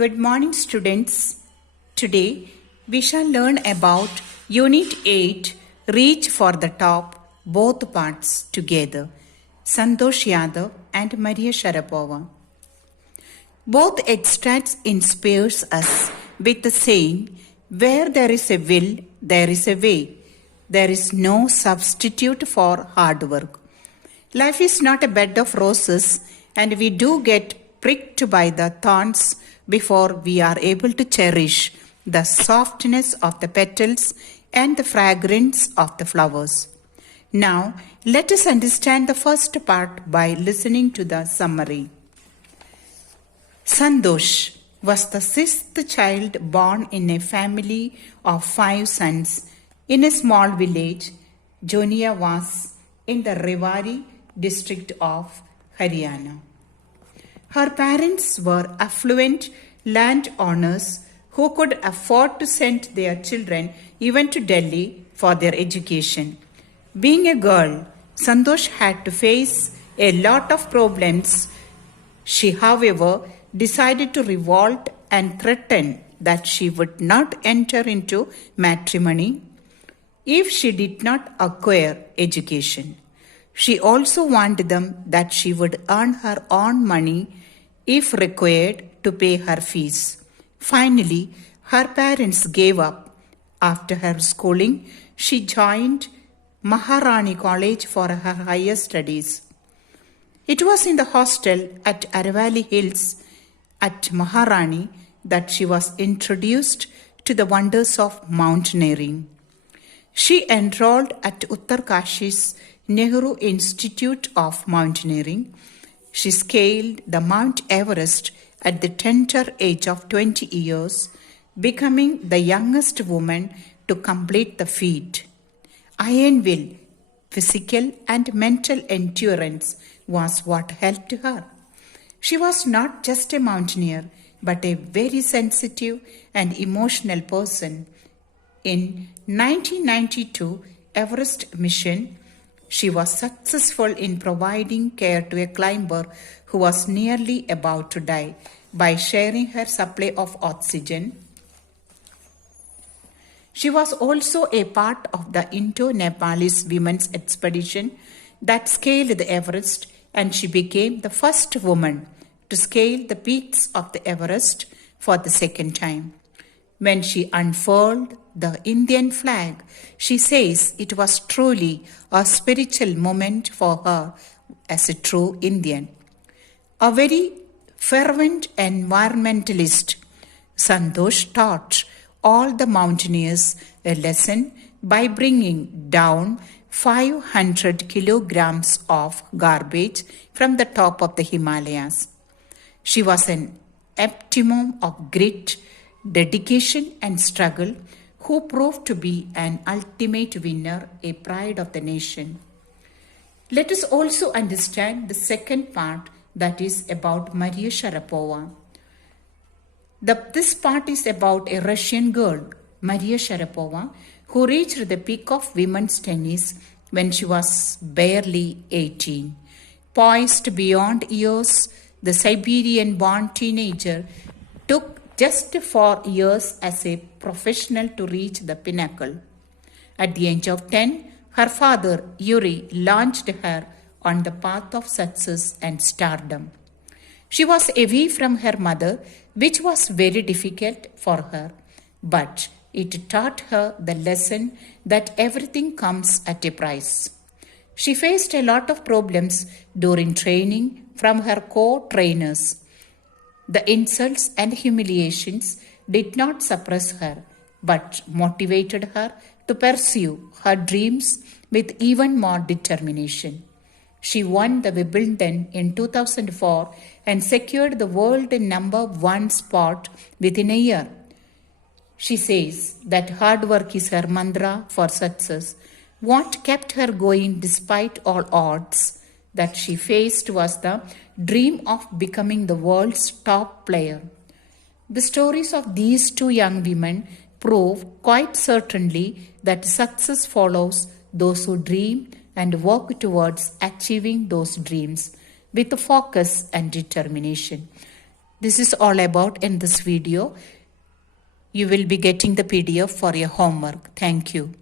Good morning, students. Today we shall learn about Unit 8 Reach for the Top, both parts together. Santosh Yadav and Maria Sharapova. Both extracts inspires us with the saying, where there is a will, there is a way. There is no substitute for hard work. Life is not a bed of roses, and we do get pricked by the thorns before we are able to cherish the softness of the petals and the fragrance of the flowers. Now, let us understand the first part by listening to the summary. Santosh was the sixth child born in a family of 5 sons in a small village, Joniavas, in the Rewari district of Haryana. Her parents were affluent landowners who could afford to send their children even to Delhi for their education. Being a girl, Santosh had to face a lot of problems. She, however, decided to revolt and threaten that she would not enter into matrimony if she did not acquire education. She also warned them that she would earn her own money if required to pay her fees. Finally, her parents gave up. After her schooling, she joined Maharani College for her higher studies. It was in the hostel at Aravalli Hills at Maharani that she was introduced to the wonders of mountaineering. She enrolled at Uttarkashi's Nehru Institute of Mountaineering. She scaled the Mount Everest at the tender age of 20 years, becoming the youngest woman to complete the feat. Iron will, physical and mental endurance was what helped her. She was not just a mountaineer, but a very sensitive and emotional person. In 1992 Everest mission, she was successful in providing care to a climber who was nearly about to die by sharing her supply of oxygen. She was also a part of the Indo-Nepalese women's expedition that scaled the Everest, and she became the first woman to scale the peaks of the Everest for the second time. When she unfurled the Indian flag, she says it was truly a spiritual moment for her as a true Indian. A very fervent environmentalist, Santosh taught all the mountaineers a lesson by bringing down 500 kilograms of garbage from the top of the Himalayas. She was an epitome of grit, dedication and struggle, who proved to be an ultimate winner, a pride of the nation. Let us also understand the second part, that is about Maria Sharapova. This part is about a Russian girl, Maria Sharapova, who reached the peak of women's tennis when she was barely 18. Poised beyond years, the Siberian-born teenager took just 4 years as a professional to reach the pinnacle. At the age of 10, her father, Yuri, launched her on the path of success and stardom. She was away from her mother, which was very difficult for her, but it taught her the lesson that everything comes at a price. She faced a lot of problems during training from her co-trainers. The insults and humiliations did not suppress her, but motivated her to pursue her dreams with even more determination. She won the Wimbledon in 2004 and secured the world number 1 spot within a year. She says that hard work is her mantra for success. What kept her going despite all odds that she faced was the dream of becoming the world's top player. The stories of these two young women prove quite certainly that success follows those who dream and work towards achieving those dreams with focus and determination. This is all about in this video. You will be getting the PDF for your homework. Thank you.